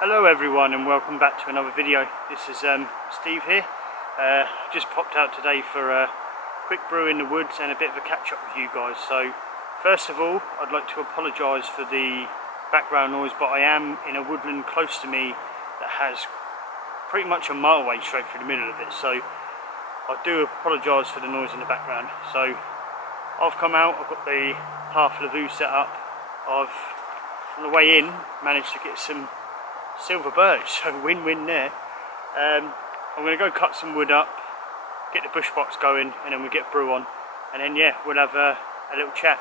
Hello everyone and welcome back to another video. This is Steve here. Just popped out today for a quick brew in the woods and a bit of a catch up with you guys. So first of all, I'd like to apologise for the background noise, but I am in a woodland close to me that has pretty much a motorway straight through the middle of it. So I do apologise for the noise in the background. So I've come out, I've got the half lavoo set up. I've, on the way in, managed to get some silver birch, so win-win there. I'm going to go cut some wood up, get the Bushbox going, and then we'll get Brew on, and then yeah, we'll have a little chat.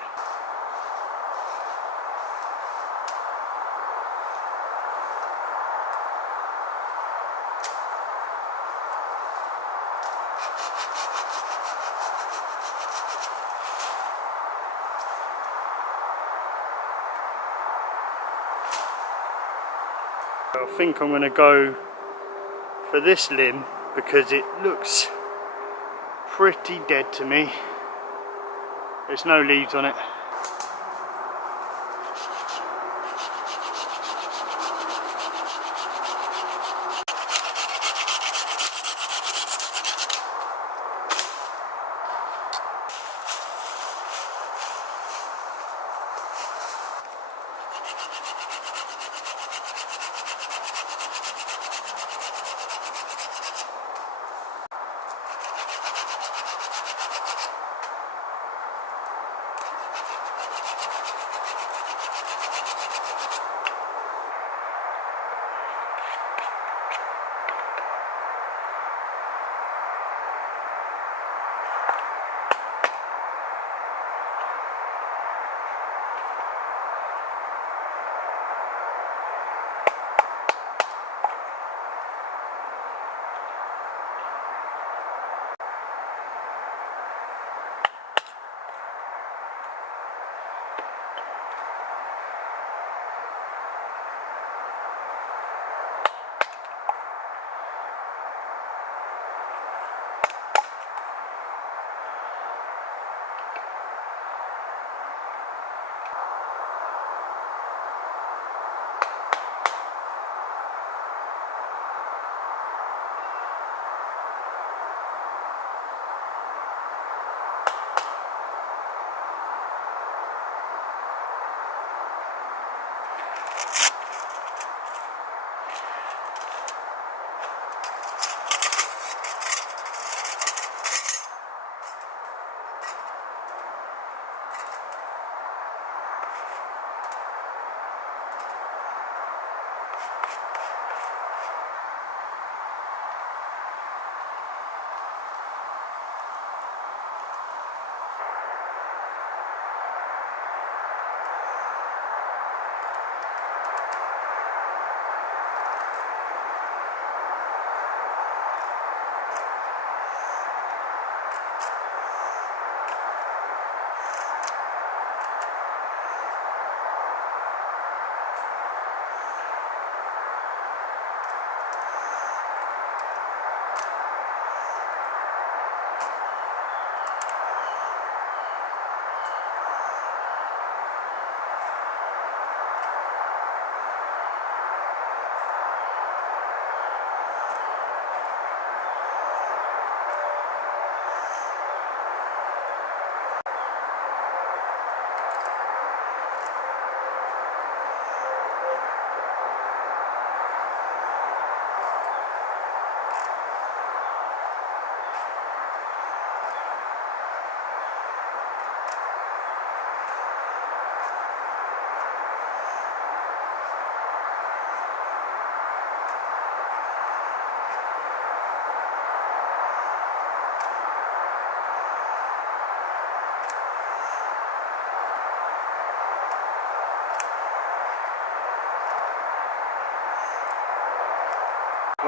I think I'm going to go for this limb because it looks pretty dead to me. There's no leaves on it.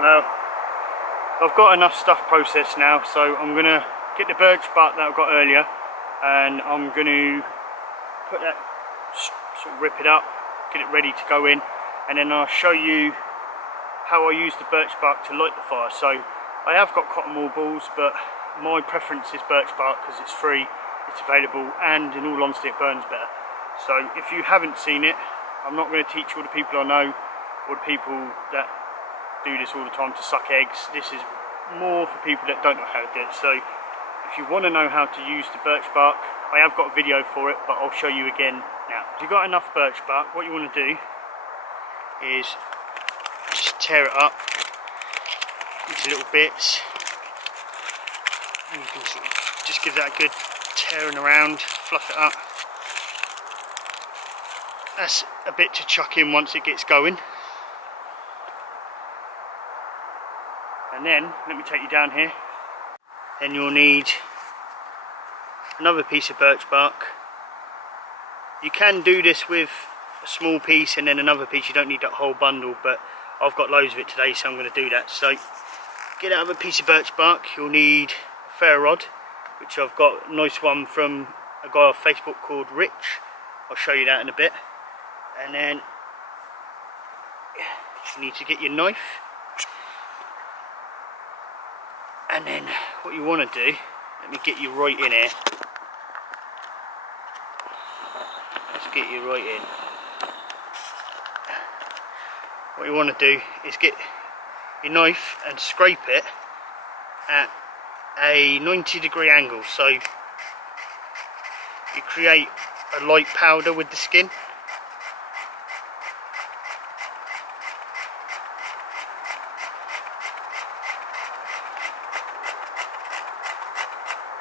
Well, I've got enough stuff processed now, so I'm going to get the birch bark that I've got earlier and I'm going to put that, sort of rip it up, get it ready to go in, and then I'll show you how I use the birch bark to light the fire. So I have got cotton wool balls, but my preference is birch bark because it's free, it's available, and in all honesty it burns better. So if you haven't seen it, I'm not going to teach all the people I know or the people that do this all the time to suck eggs. This is more for people that don't know how to do it. So if you want to know how to use the birch bark, I have got a video for it, but I'll show you again now. If you've got enough birch bark, what you want to do is just tear it up into little bits. And you can just give that a good tearing around, fluff it up. That's a bit to chuck in once it gets going. And then, let me take you down here. Then you'll need another piece of birch bark. You can do this with a small piece and then another piece. You don't need that whole bundle, but I've got loads of it today, so I'm going to do that. So get out of a piece of birch bark. You'll need a ferro rod, which I've got a nice one from a guy off Facebook called Rich. I'll show you that in a bit. And then you need to get your knife. And then what you want to do, let me get you right in here. Let's get you right in. What you want to do is get your knife and scrape it at a 90-degree angle, so you create a light powder with the skin.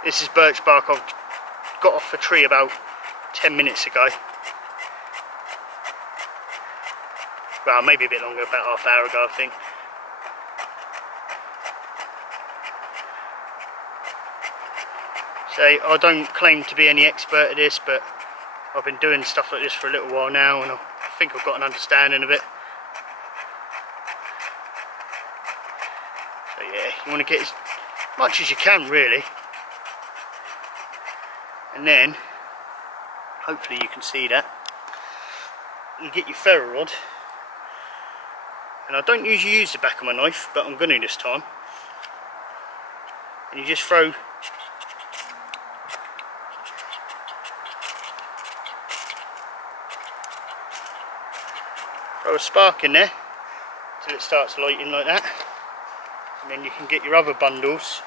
This is birch bark I've got off a tree about 10 minutes ago. Well, maybe a bit longer, about half an hour ago I think. So I don't claim to be any expert at this, but I've been doing stuff like this for a little while now, and I think I've got an understanding of it. So yeah, you want to get as much as you can really. And then, hopefully you can see that, you get your ferro rod, and I don't usually use the back of my knife, but I'm going to this time, and you just throw a spark in there until it starts lighting like that, and then you can get your other bundles.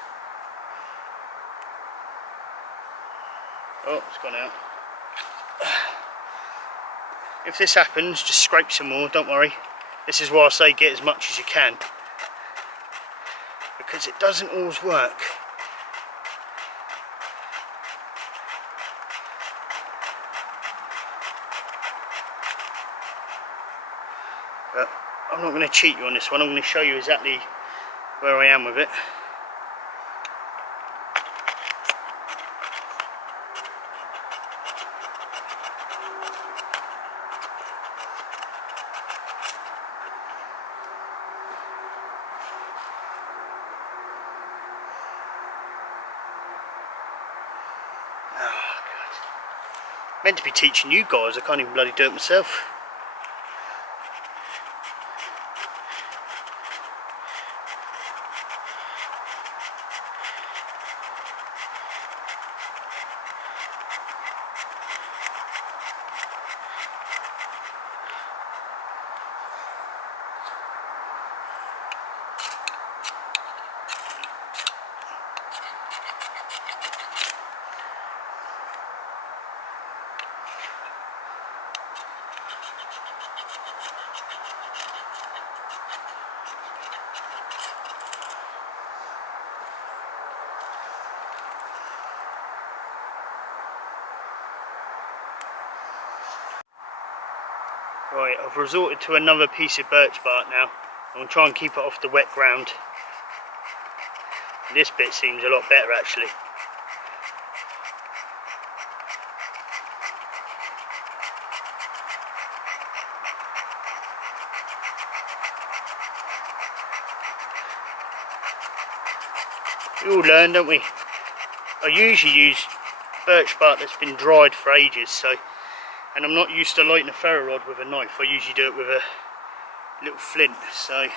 Oh, it's gone out. If this happens, just scrape some more, don't worry. This is why I say get as much as you can, because it doesn't always work. But I'm not going to cheat you on this one. I'm going to show you exactly where I am with it. Meant to be teaching you guys, I can't even bloody do it myself. Right, I've resorted to another piece of birch bark now. I'm going to try and keep it off the wet ground. This bit seems a lot better actually. We all learn, don't we? I usually use birch bark that's been dried for ages, and I'm not used to lighting a ferro rod with a knife. I usually do it with a little flint, so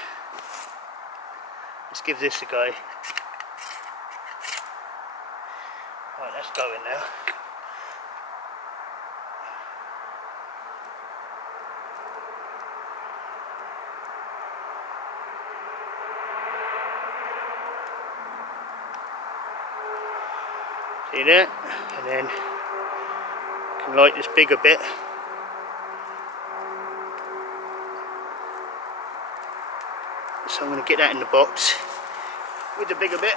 let's give this a go. Right, that's going now. See that? And then I can light this bigger bit. So I'm going to get that in the box with the bigger bit.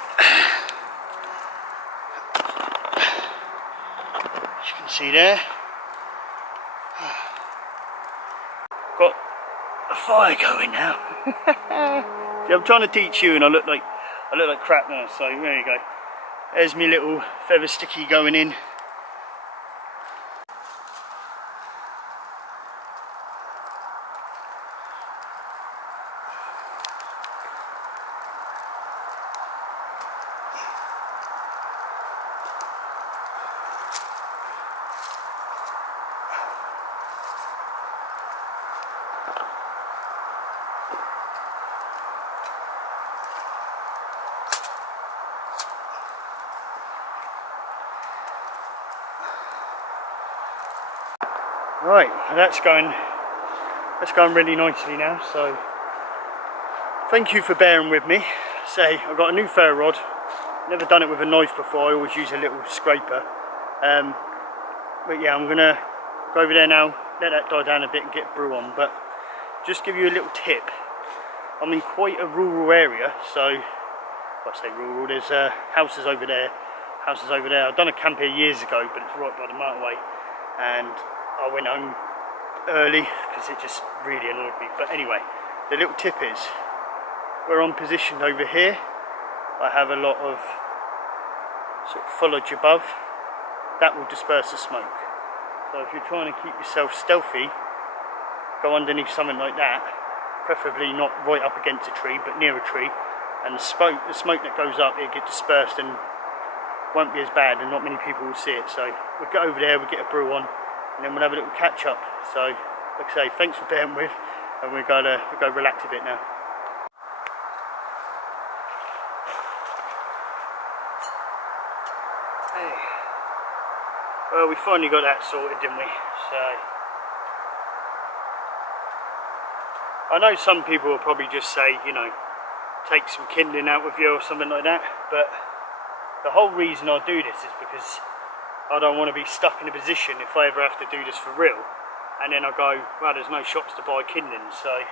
As you can see there, got a fire going now. See, I'm trying to teach you, and I look like crap now. So there you go. There's my little feather sticky going in. Right, that's going really nicely now, so thank you for bearing with me. Say, I've got a new ferro rod, never done it with a knife before, I always use a little scraper. But yeah, I'm going to go over there now, let that die down a bit and get Brew on, but just give you a little tip. I'm in quite a rural area, so, I say rural, there's houses over there. I've done a camp here years ago, but it's right by the motorway, and I went home early because it just really annoyed me. But anyway, the little tip is, where I'm positioned over here, I have a lot of sort of foliage above. That will disperse the smoke. So if you're trying to keep yourself stealthy, go underneath something like that, preferably not right up against a tree, but near a tree, and the smoke that goes up, it'll get dispersed and won't be as bad, and not many people will see it. So we'll get over there, we'll get a Brew on, and then we'll have a little catch up. So, like I say, thanks for bearing with, and we'll go relax a bit now. Hey. Well, we finally got that sorted, didn't we? So, I know some people will probably just say, you know, take some kindling out with you or something like that, but the whole reason I do this is because I don't want to be stuck in a position if I ever have to do this for real, and then I go, well, there's no shops to buy kindling. So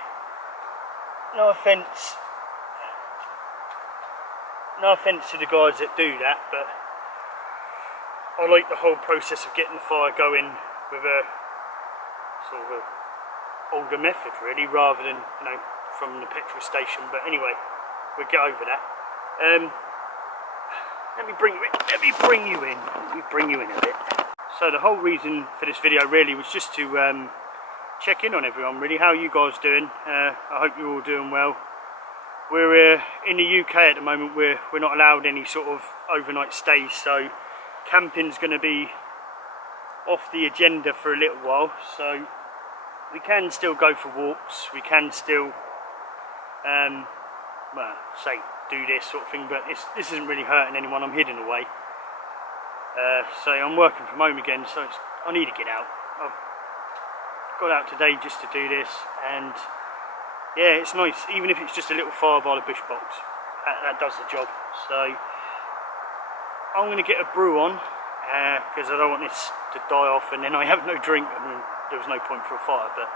no offence to the guys that do that, but I like the whole process of getting the fire going with a sort of a older method, really, rather than, you know, from the petrol station. But anyway, we'll get over that. Let me bring you in a bit. So the whole reason for this video really was just to check in on everyone, really. How are you guys doing? I hope you're all doing well. We're in the UK at the moment. We're not allowed any sort of overnight stays, so camping's going to be off the agenda for a little while. So we can still go for walks. We can still, well, say, do this sort of thing, but this isn't really hurting anyone. I'm hidden away. So I'm working from home again, so I need to get out. I've got out today just to do this, and yeah, it's nice, even if it's just a little fire by the Bushbox. That does the job. So I'm going to get a Brew on, because I don't want this to die off and then I have no drink. I mean, there was no point for a fire, but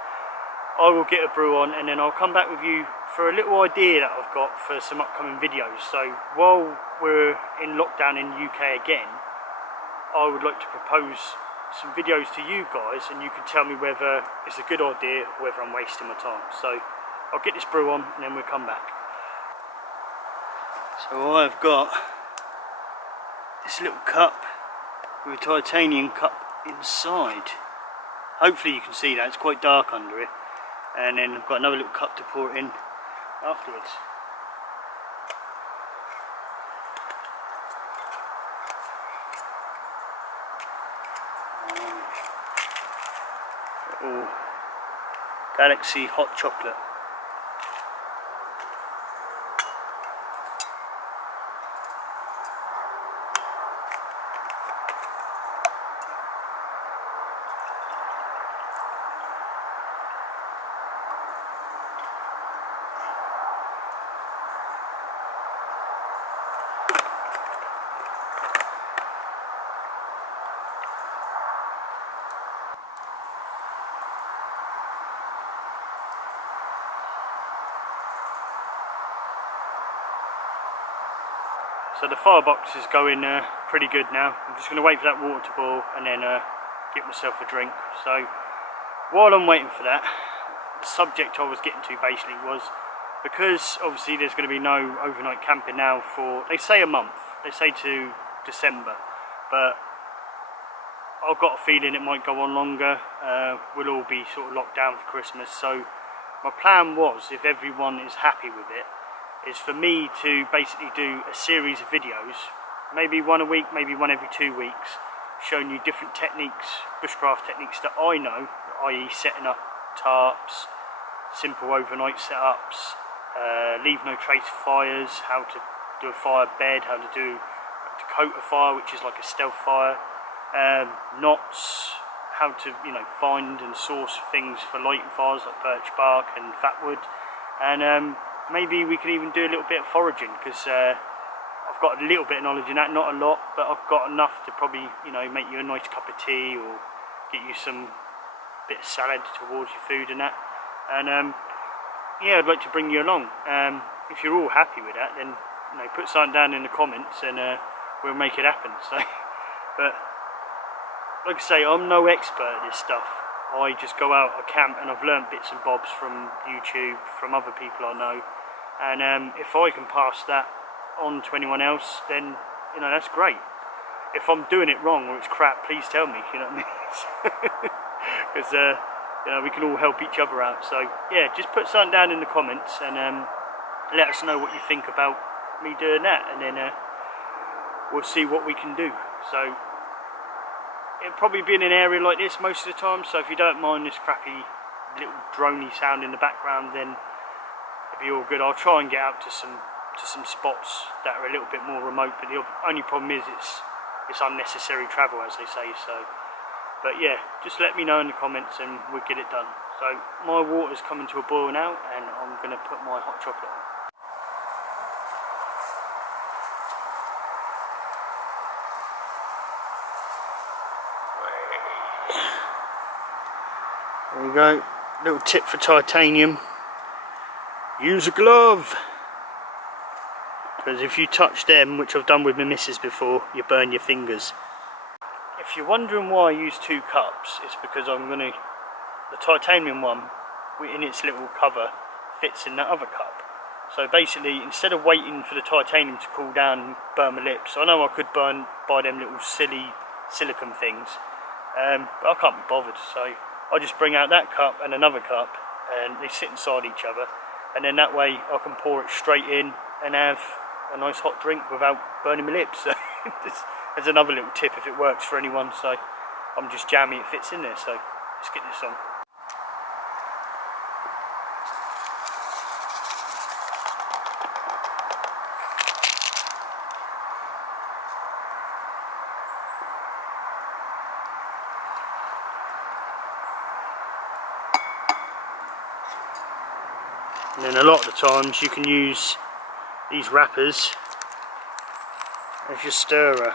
I will get a Brew on, and then I'll come back with you for a little idea that I've got for some upcoming videos. So while we're in lockdown in the UK again, I would like to propose some videos to you guys, and you can tell me whether it's a good idea or whether I'm wasting my time. So I'll get this Brew on and then we'll come back. So I've got this little cup with a titanium cup inside. Hopefully you can see that, it's quite dark under it. And then I've got another little cup to pour it in afterwards. Little Galaxy hot chocolate. So the firebox is going pretty good now. I'm just going to wait for that water to boil and then get myself a drink. So while I'm waiting for that, the subject I was getting to basically was, because obviously there's going to be no overnight camping now for, they say a month, they say to December, but I've got a feeling it might go on longer. We'll all be sort of locked down for Christmas, so my plan was, if everyone is happy with it, is for me to basically do a series of videos, maybe one a week, maybe one every 2 weeks, showing you different techniques, bushcraft techniques that I know, i.e. setting up tarps, simple overnight setups, leave no trace fires, how to do a fire bed, how to coat a fire, which is like a stealth fire, knots, how to find and source things for lighting fires like birch bark and fat wood, and maybe we could even do a little bit of foraging, because I've got a little bit of knowledge in that, not a lot, but I've got enough to probably make you a nice cup of tea or get you some bit of salad towards your food and that. And yeah, I'd like to bring you along. If you're all happy with that, then put something down in the comments and we'll make it happen. So, but like I say, I'm no expert at this stuff. I just go out, I camp, and I've learnt bits and bobs from YouTube, from other people I know, and if I can pass that on to anyone else, then that's great. If I'm doing it wrong or it's crap, please tell me, you know what I mean? Because we can all help each other out. So yeah, just put something down in the comments and let us know what you think about me doing that, and then we'll see what we can do. So it'll probably be in an area like this most of the time, so if you don't mind this crappy little droney sound in the background, then it'll be all good. I'll try and get out to some spots that are a little bit more remote, but the only problem is it's unnecessary travel, as they say. So, but yeah, just let me know in the comments and we'll get it done. So my water's coming to a boil now, and I'm going to put my hot chocolate on. There you go, little tip for titanium, use a glove, because if you touch them, which I've done with my missus before, you burn your fingers. If you're wondering why I use 2 cups, it's because the titanium one, in its little cover, fits in that other cup. So basically, instead of waiting for the titanium to cool down and burn my lips, I know I could buy them little silly silicone things, but I can't be bothered, so I just bring out that cup and another cup, and they sit inside each other, and then that way I can pour it straight in and have a nice hot drink without burning my lips. So there's another little tip if it works for anyone. So I'm just jamming, it fits in there, so let's get this on. And then a lot of the times you can use these wrappers as your stirrer.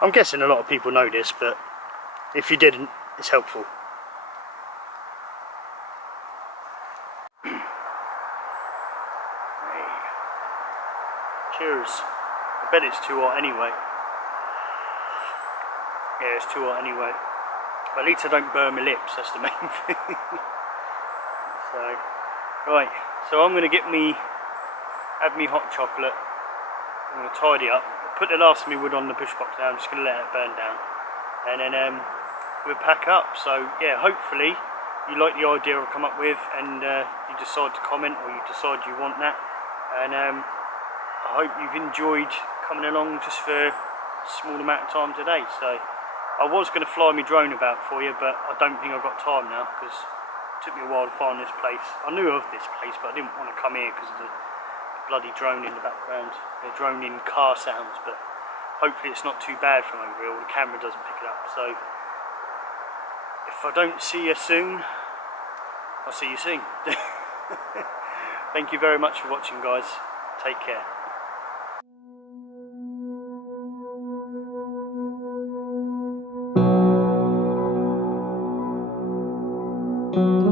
I'm guessing a lot of people know this, but if you didn't, it's helpful. Cheers. I bet it's too hot anyway. Yeah, it's too hot anyway. But at least I don't burn my lips, that's the main thing. So, right, so I'm going to have me hot chocolate. I'm going to tidy up, put the last of my wood on the Bushbox now, I'm just going to let it burn down. And then we'll pack up. So yeah, hopefully you like the idea I've come up with, and you decide to comment, or you decide you want that. And I hope you've enjoyed coming along just for a small amount of time today. So I was going to fly my drone about for you, but I don't think I've got time now, because it took me a while to find this place. I knew of this place, but I didn't want to come here because of the bloody drone in the background. The drone in car sounds, but hopefully it's not too bad from over here, or the camera doesn't pick it up. So if I don't see you soon, I'll see you soon. Thank you very much for watching, guys. Take care. Thank you.